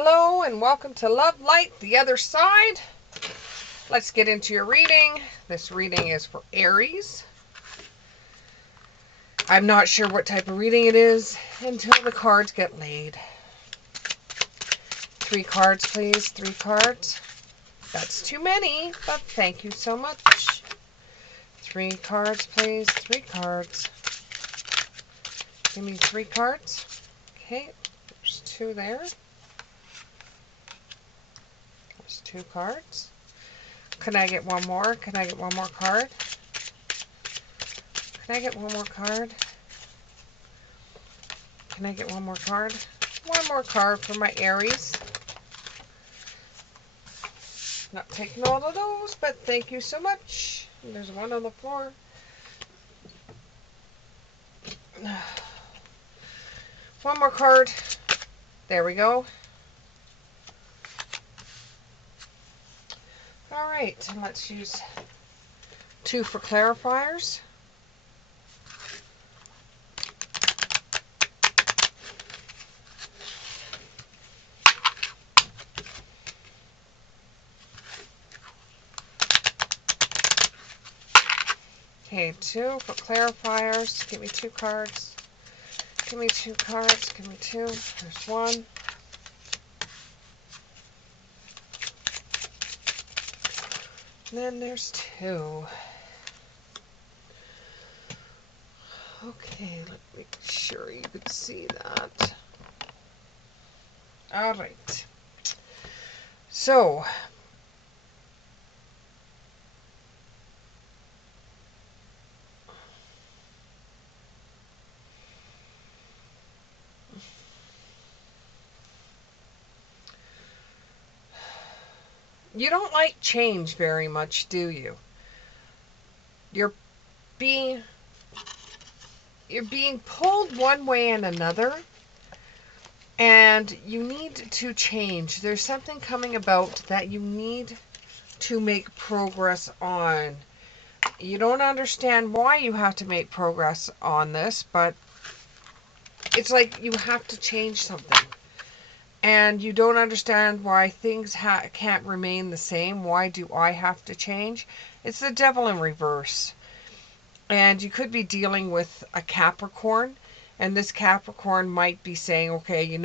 Hello and welcome to Love Light, the other side. Let's get into your reading. This reading is for Aries. I'm not sure what type of reading it is until the cards get laid. 3 cards, please. 3 cards. That's too many, but thank you so much. 3 cards, please. 3 cards. Give me 3 cards. Okay, there's 2 there. There's 2 cards. Can I get one more? Can I get one more card? Can I get one more card? Can I get one more card? One more card for my Aries. Not taking all of those, but thank you so much. There's one on the floor. One more card. There we go. All right, let's use 2 for clarifiers. Okay, 2 for clarifiers. Give me 2 cards. Give me 2 cards. Give me 2. There's 1. And then there's 2. Okay, let me make sure you could see that. All right. So, you don't like change very much, do you? You're being pulled one way and another, and you need to change. There's something coming about that you need to make progress on. You don't understand why you have to make progress on this, but it's like you have to change something. And you don't understand why things can't remain the same. Why do I have to change? It's the devil in reverse. And you could be dealing with a Capricorn, and this Capricorn might be saying, okay, you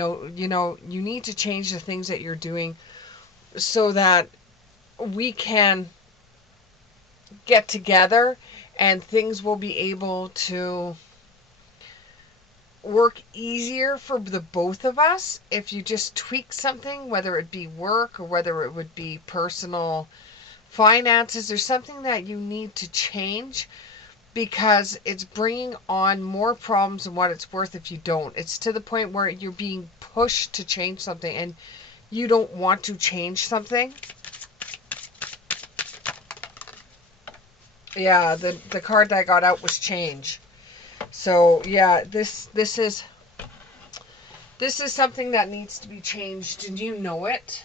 need to change the things that you're doing so that we can get together and things will be able to work easier for the both of us if you just tweak something, whether it be work or whether it would be personal finances. There's something that you need to change because it's bringing on more problems than what it's worth if you don't. It's to the point where you're being pushed to change something and you don't want to change something. Yeah, the card that I got out was change. So yeah, this is something that needs to be changed, and you know it.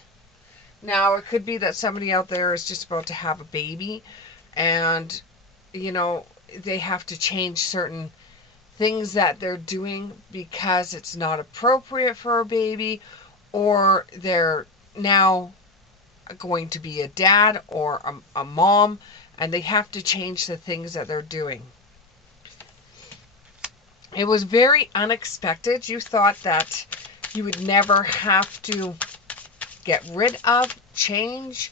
Now, it could be that somebody out there is just about to have a baby, and they have to change certain things that they're doing because it's not appropriate for a baby, or they're now going to be a dad or a mom, and they have to change the things that they're doing. It was very unexpected. You thought that you would never have to get rid of, change.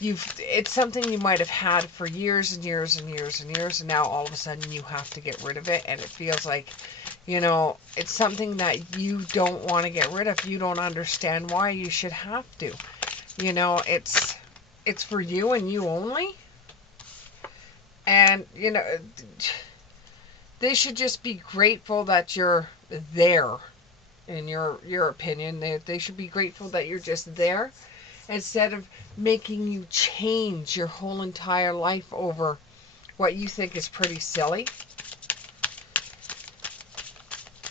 It's something you might have had for years and years and years and years, and now all of a sudden you have to get rid of it, and it feels like, it's something that you don't want to get rid of. You don't understand why you should have to. It's for you and you only. And, they should just be grateful that you're there, in your opinion. They should be grateful that you're just there instead of making you change your whole entire life over what you think is pretty silly.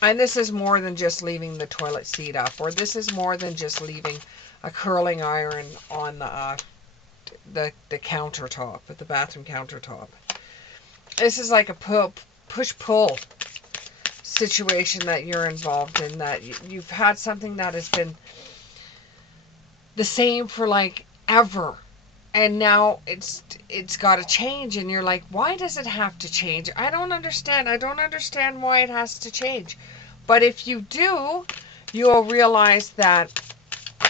And this is more than just leaving the toilet seat up, or this is more than just leaving a curling iron on the countertop, at the bathroom countertop. This is like a push-pull. situation that you're involved in, that you've had something that has been the same for like ever, and now it's got to change, and you're like, why does it have to change? I don't understand why it has to change. But if you do, you'll realize that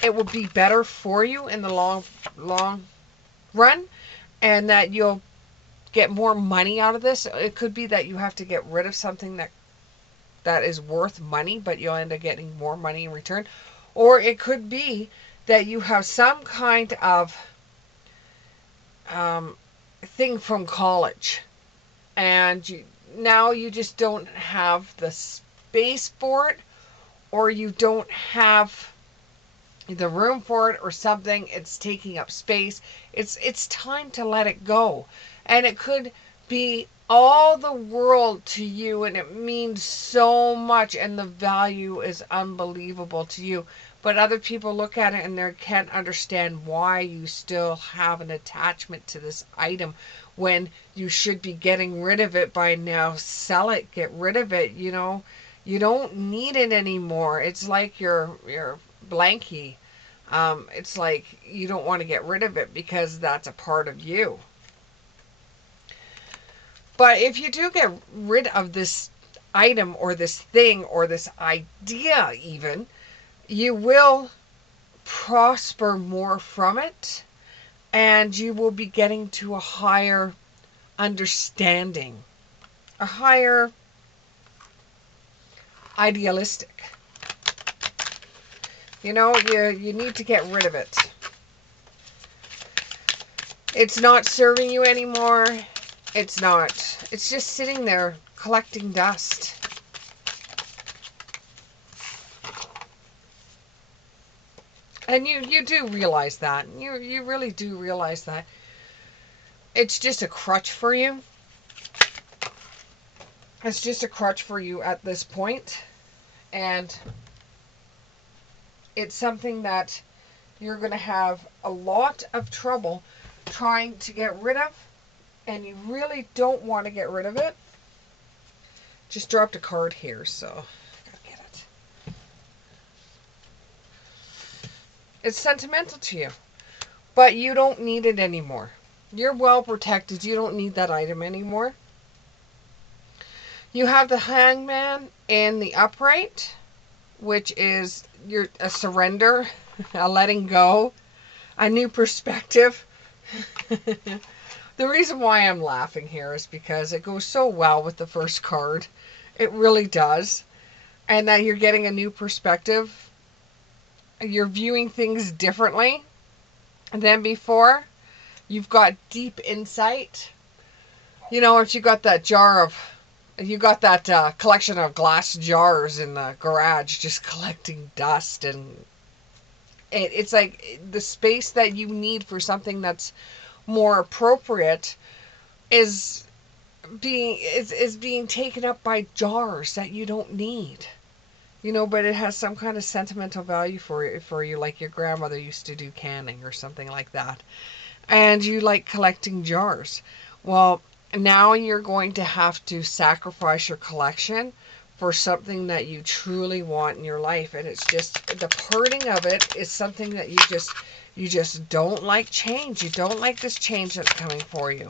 it will be better for you in the long run, and that you'll get more money out of this. It could be that you have to get rid of something that is worth money, but you'll end up getting more money in return. Or it could be that you have some kind of thing from college, and now you just don't have the space for it, or you don't have the room for it, or something. It's taking up space. It's time to let it go. And it could be all the world to you, and it means so much, and the value is unbelievable to you. But other people look at it and they can't understand why you still have an attachment to this item when you should be getting rid of it by now. Sell it, get rid of it. You don't need it anymore. It's like your blankie. It's like you don't want to get rid of it because that's a part of you. But if you do get rid of this item or this thing or this idea even, you will prosper more from it, and you will be getting to a higher understanding, a higher idealistic. You need to get rid of it. It's not serving you anymore. It's not. It's just sitting there collecting dust. And you do realize that. You really do realize that. It's just a crutch for you. It's just a crutch for you at this point. And it's something that you're going to have a lot of trouble trying to get rid of. And you really don't want to get rid of it. Just dropped a card here, so I gotta get it. It's sentimental to you, but you don't need it anymore. You're well protected. You don't need that item anymore. You have the Hangman and the Upright, which is a surrender, a letting go, a new perspective. The reason why I'm laughing here is because it goes so well with the first card. It really does. And that you're getting a new perspective. You're viewing things differently than before. You've got deep insight. If you got that collection of glass jars in the garage just collecting dust, and it's like the space that you need for something that's more appropriate is being taken up by jars that you don't need. But it has some kind of sentimental value for you, like your grandmother used to do canning or something like that. And you like collecting jars. Well, now you're going to have to sacrifice your collection for something that you truly want in your life. And it's just the parting of it is something that you just don't like change. You don't like this change that's coming for you.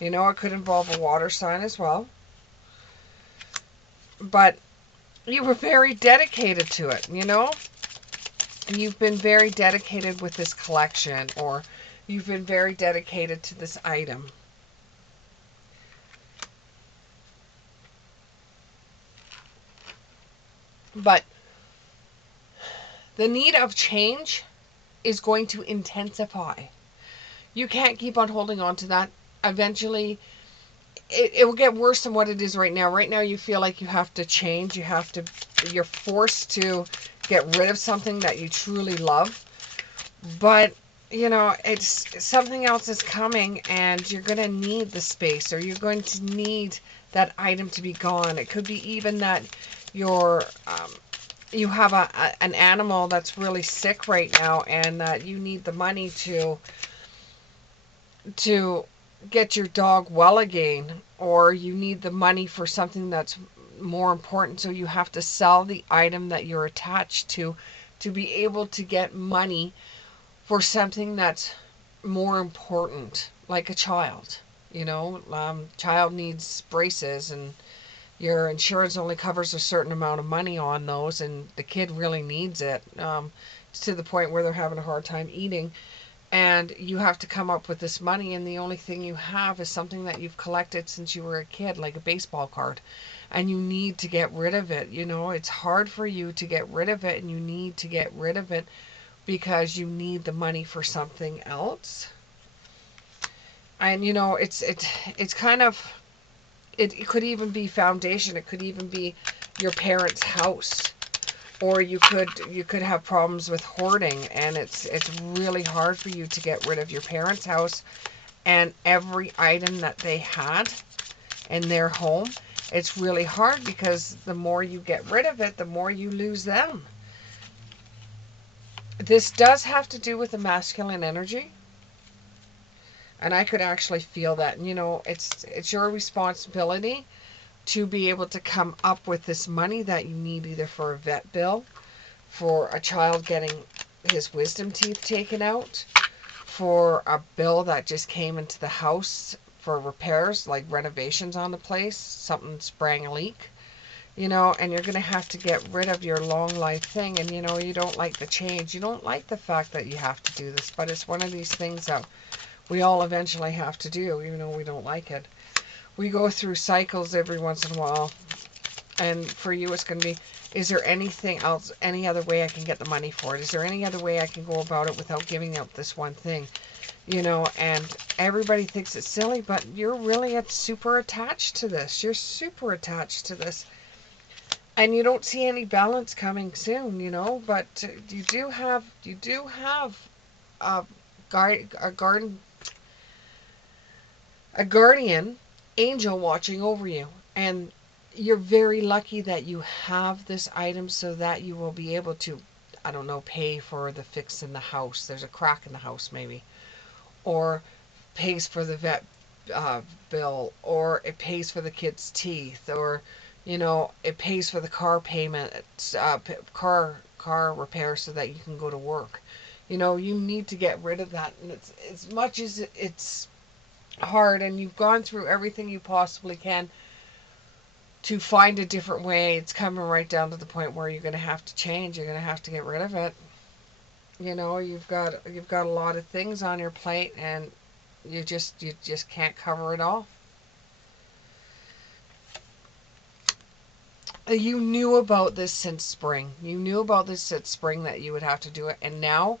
It could involve a water sign as well. But you were very dedicated to it, You've been very dedicated with this collection, or you've been very dedicated to this item. But the need of change is going to intensify. You can't keep on holding on to that. Eventually, it will get worse than what it is right now. Right now, you feel like you have to change. You're forced to get rid of something that you truly love. But, it's something else is coming, and you're going to need the space, or you're going to need that item to be gone. It could be even that you have an animal that's really sick right now, and that you need the money to get your dog well again, or you need the money for something that's more important. So you have to sell the item that you're attached to be able to get money for something that's more important, like a child. Child needs braces, and your insurance only covers a certain amount of money on those, and the kid really needs it. To the point where they're having a hard time eating, and you have to come up with this money, and the only thing you have is something that you've collected since you were a kid, like a baseball card, and you need to get rid of it. It's hard for you to get rid of it, and you need to get rid of it because you need the money for something else. And it's kind of, it could even be foundation. It could even be your parents' house, or you could have problems with hoarding, and it's really hard for you to get rid of your parents' house and every item that they had in their home. It's really hard because the more you get rid of it, the more you lose them. This does have to do with the masculine energy, and I could actually feel that. It's your responsibility to be able to come up with this money that you need, either for a vet bill, for a child getting his wisdom teeth taken out, for a bill that just came into the house for repairs, like renovations on the place, something sprang a leak, and you're going to have to get rid of your long life thing. And you don't like the change. You don't like the fact that you have to do this, but it's one of these things that we all eventually have to do, even though we don't like it. We go through cycles every once in a while. And for you, it's going to be, is there anything else, any other way I can get the money for it? Is there any other way I can go about it without giving up this one thing? And everybody thinks it's silly, but you're really super attached to this. You're super attached to this. And you don't see any balance coming soon, but you do have a, a garden a guardian angel watching over you. And you're very lucky that you have this item so that you will be able to, I don't know, pay for the fix in the house. There's a crack in the house maybe. Or pays for the vet bill. Or it pays for the kid's teeth. Or, it pays for the car payment, car repair so that you can go to work. You need to get rid of that. And it's as much as it's hard, and you've gone through everything you possibly can to find a different way, it's coming right down to the point where you're going to have to change. You're going to have to get rid of it. You've got a lot of things on your plate, and you just can't cover it all. You knew about this since spring. You knew about this since spring, that you would have to do it, and now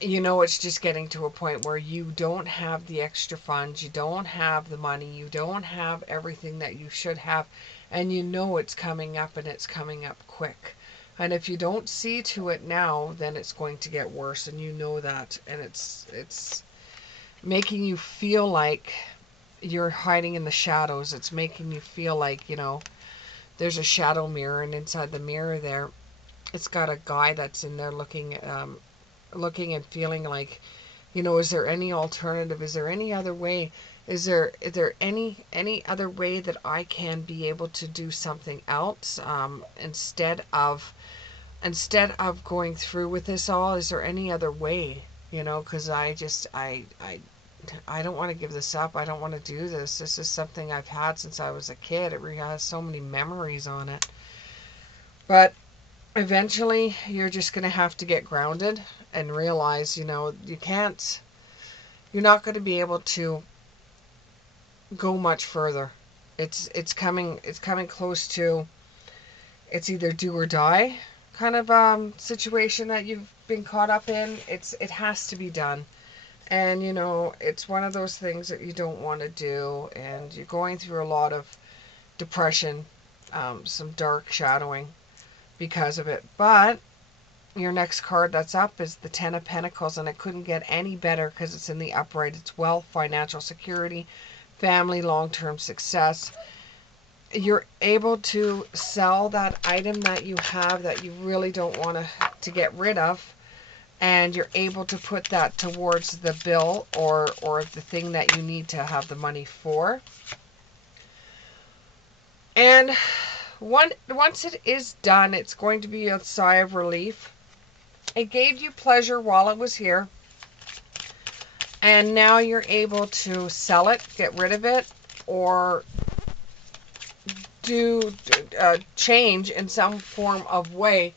it's just getting to a point where you don't have the extra funds, you don't have the money, you don't have everything that you should have, and it's coming up, and it's coming up quick. And if you don't see to it now, then it's going to get worse, and that. And it's making you feel like you're hiding in the shadows. It's making you feel like, there's a shadow mirror, and inside the mirror there, it's got a guy that's in there looking and feeling like, is there any alternative? Is there any other way? Is there any other way that I can be able to do something else, instead of going through with this all? Is there any other way? Because I don't want to give this up. I don't want to do this. This is something I've had since I was a kid. It really has so many memories on it. But eventually you're just going to have to get grounded and realize, you're not going to be able to go much further. It's coming close to, it's either do or die kind of situation that you've been caught up in. It has to be done. And it's one of those things that you don't want to do, and you're going through a lot of depression, some dark shadowing because of it. But your next card that's up is the Ten of Pentacles, and it couldn't get any better because it's in the upright. It's wealth, financial security, family, long-term success. You're able to sell that item that you have that you really don't want to get rid of, and you're able to put that towards the bill or the thing that you need to have the money for. And once it is done, it's going to be a sigh of relief. It gave you pleasure while it was here, and now you're able to sell it, get rid of it, or do change in some form of way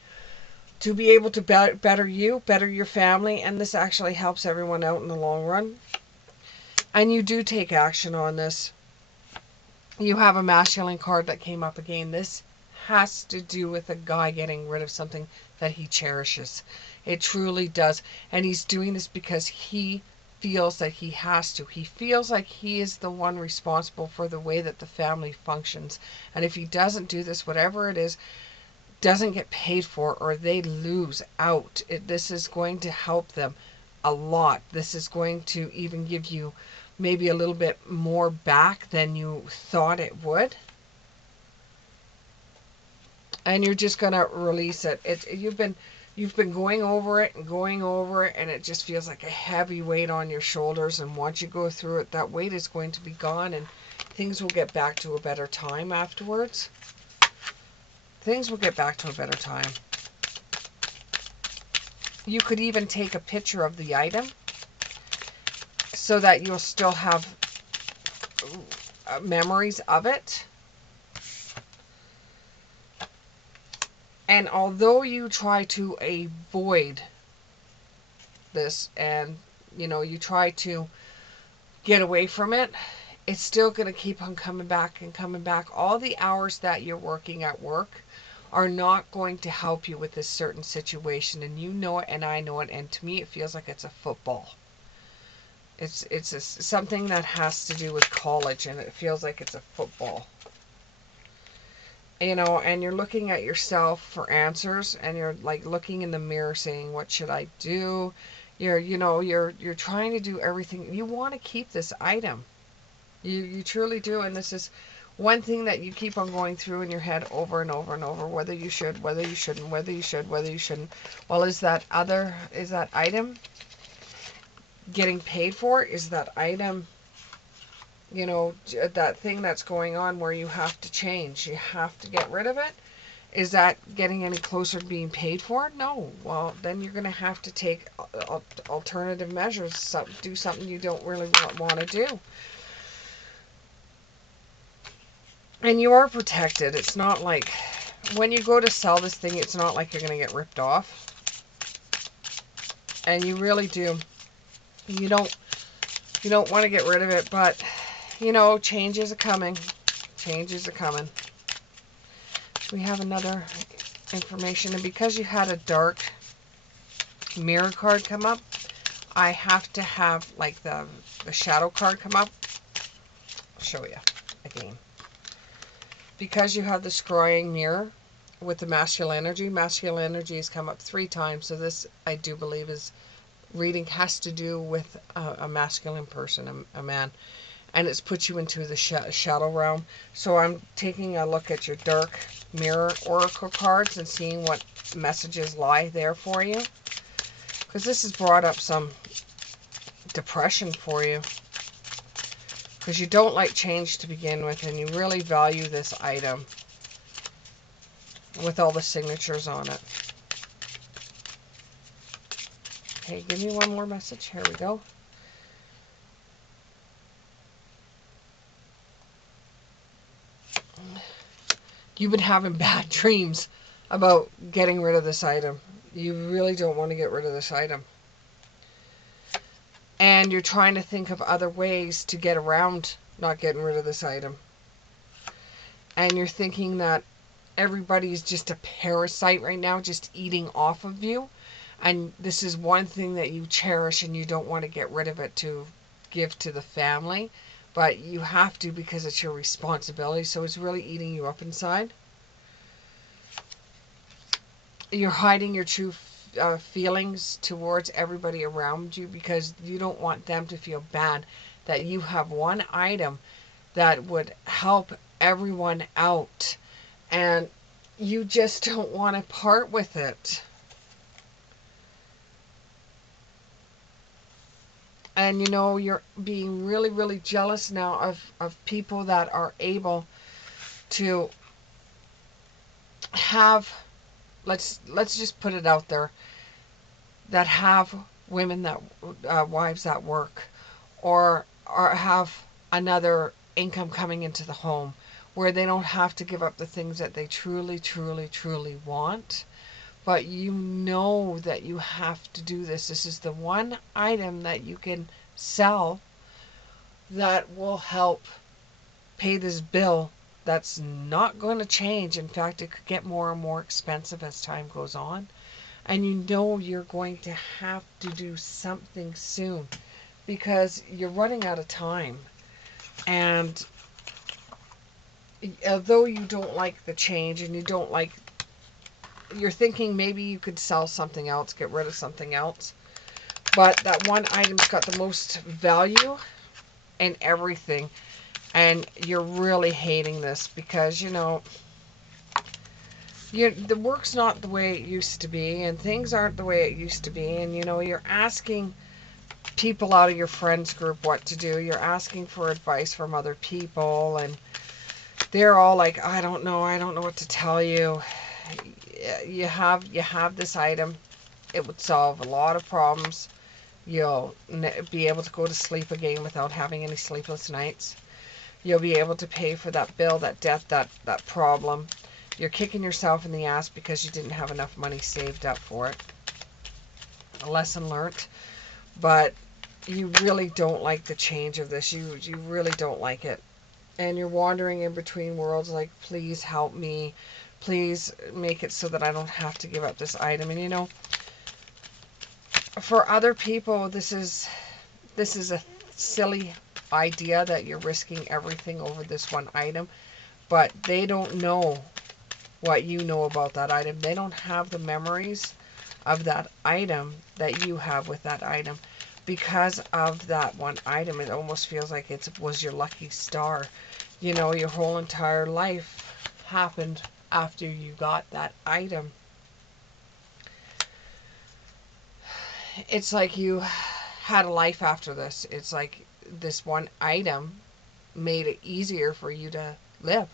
to be able to better you, better your family, and this actually helps everyone out in the long run. And you do take action on this. You have a masculine card that came up again. This has to do with a guy getting rid of something that he cherishes. It truly does. And he's doing this because he feels that he has to. He feels like he is the one responsible for the way that the family functions. And if he doesn't do this, whatever it is, doesn't get paid for, or they lose out, this is going to help them a lot. This is going to even give you maybe a little bit more back than you thought it would. And you're just going to release it. You've been going over it and going over it, and it just feels like a heavy weight on your shoulders. And once you go through it, that weight is going to be gone, and things will get back to a better time afterwards. Things will get back to a better time. You could even take a picture of the item so that you'll still have memories of it. And although you try to avoid this, and you try to get away from it, it's still going to keep on coming back and coming back. All the hours that you're working at work are not going to help you with this certain situation, and you know it, and I know it, and to me it feels like it's a football. It's something that has to do with college, and it feels like it's a football. And you're looking at yourself for answers, and you're like looking in the mirror saying, what should I do? You're trying to do everything. You want to keep this item. You truly do. And this is one thing that you keep on going through in your head over and over and over, whether you should, whether you shouldn't, whether you should, whether you shouldn't. Well, is that item getting paid for? Is that item, that thing that's going on where you have to change, you have to get rid of it? Is that getting any closer to being paid for? No. Well, then you're going to have to take alternative measures, do something you don't really want to do. And you are protected. It's not like when you go to sell this thing, it's not like you're going to get ripped off. And you really do. You don't want to get rid of it, but changes are coming. Changes are coming. We have another information, and because you had a dark mirror card come up, I have to have like the shadow card come up. I'll show you again. Because you have the scrying mirror with the masculine energy has come up 3 times. So this, I do believe, is reading has to do with a masculine person, a man. And it's put you into the shadow realm. So I'm taking a look at your dark mirror oracle cards and seeing what messages lie there for you. Because this has brought up some depression for you. Because you don't like change to begin with, and you really value this item with all the signatures on it. Okay, give me one more message. Here we go. You've been having bad dreams about getting rid of this item. You really don't want to get rid of this item. And you're trying to think of other ways to get around not getting rid of this item. And you're thinking that everybody's just a parasite right now, just eating off of you. And this is one thing that you cherish, and you don't want to get rid of it to give to the family. But you have to, because it's your responsibility. So it's really eating you up inside. You're hiding your true feelings towards everybody around you, because you don't want them to feel bad that you have one item that would help everyone out, and you just don't want to part with it. And you're being really, really jealous now of people that are able to have, let's just put it out there, that have women that wives that work, or have another income coming into the home, where they don't have to give up the things that they truly, truly, truly want. But you know that you have to do this. This is the one item that you can sell that will help pay this bill that's not going to change. In fact, it could get more and more expensive as time goes on. And you know you're going to have to do something soon because you're running out of time. And although you don't like the change and you don't like, you're thinking maybe you could sell something else, get rid of something else. But that one item's got the most value and everything. And you're really hating this because, the work's not the way it used to be, and things aren't the way it used to be. And, you're asking people out of your friends group what to do. You're asking for advice from other people, and they're all like, I don't know what to tell you. You have this item. It would solve a lot of problems. You'll be able to go to sleep again without having any sleepless nights. You'll be able to pay for that bill, that debt, that problem. You're kicking yourself in the ass because you didn't have enough money saved up for it. A lesson learned. But you really don't like the change of this. You really don't like it. And you're wandering in between worlds like, please help me. Please make it so that I don't have to give up this item. And for other people, this is a silly idea that you're risking everything over this one item, but they don't know what you know about that item. They don't have the memories of that item that you have with that item. Because of that one item, it almost feels like it was your lucky star. Your whole entire life happened after you got that item. It's like you had a life after this. It's like this one item made it easier for you to live.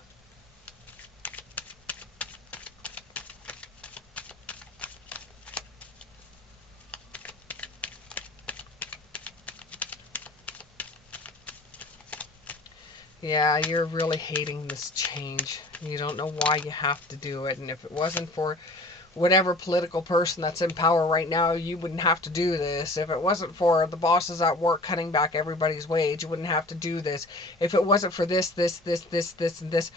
Yeah, you're really hating this change. You don't know why you have to do it. And if it wasn't for whatever political person that's in power right now, you wouldn't have to do this. If it wasn't for the bosses at work cutting back everybody's wage, you wouldn't have to do this. If it wasn't for this, and this,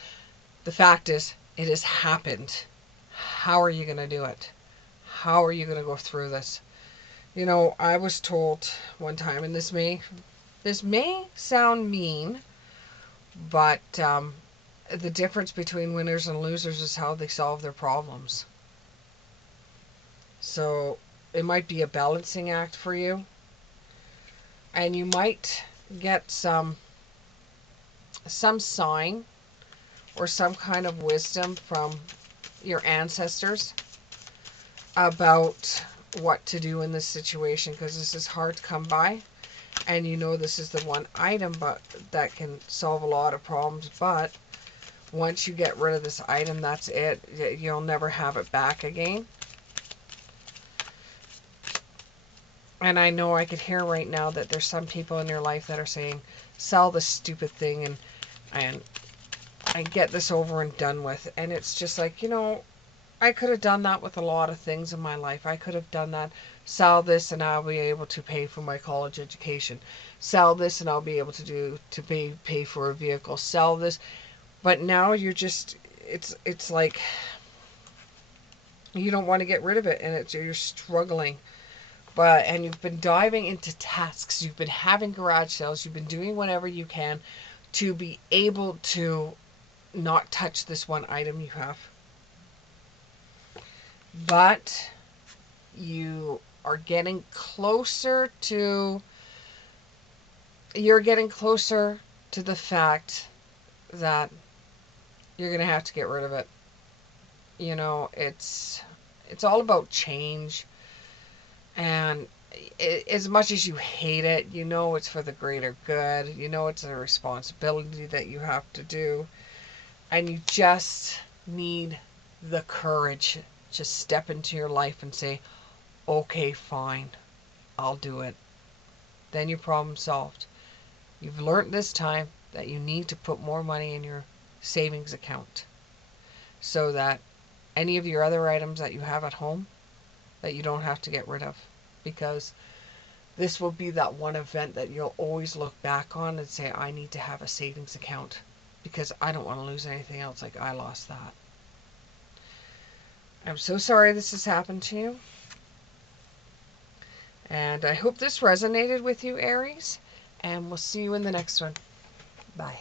the fact is, it has happened. How are you going to do it? How are you going to go through this? I was told one time, and this may sound mean, but the difference between winners and losers is how they solve their problems. So it might be a balancing act for you, and you might get some sign or some kind of wisdom from your ancestors about what to do in this situation, because this is hard to come by, and this is the one item but that can solve a lot of problems. But once you get rid of this item, that's it. You'll never have it back again. And I know I could hear right now that there's some people in your life that are saying, sell this stupid thing and get this over and done with. And it's just like, I could have done that with a lot of things in my life. I could have done that. Sell this and I'll be able to pay for my college education. Sell this and I'll be able to pay for a vehicle. Sell this. But now it's like you don't want to get rid of it, and you're struggling. And you've been diving into tasks, you've been having garage sales, you've been doing whatever you can to be able to not touch this one item you have. But you are getting closer to the fact that you're going to have to get rid of it. It's all about change. And as much as you hate it, it's for the greater good. It's a responsibility that you have to do. And you just need the courage to step into your life and say, okay, fine, I'll do it. Then your problem solved. You've learned this time that you need to put more money in your savings account so that any of your other items that you have at home that you don't have to get rid of, because this will be that one event that you'll always look back on and say, I need to have a savings account because I don't want to lose anything else like I lost that. I'm so sorry this has happened to you. And I hope this resonated with you, Aries. And we'll see you in the next one. Bye.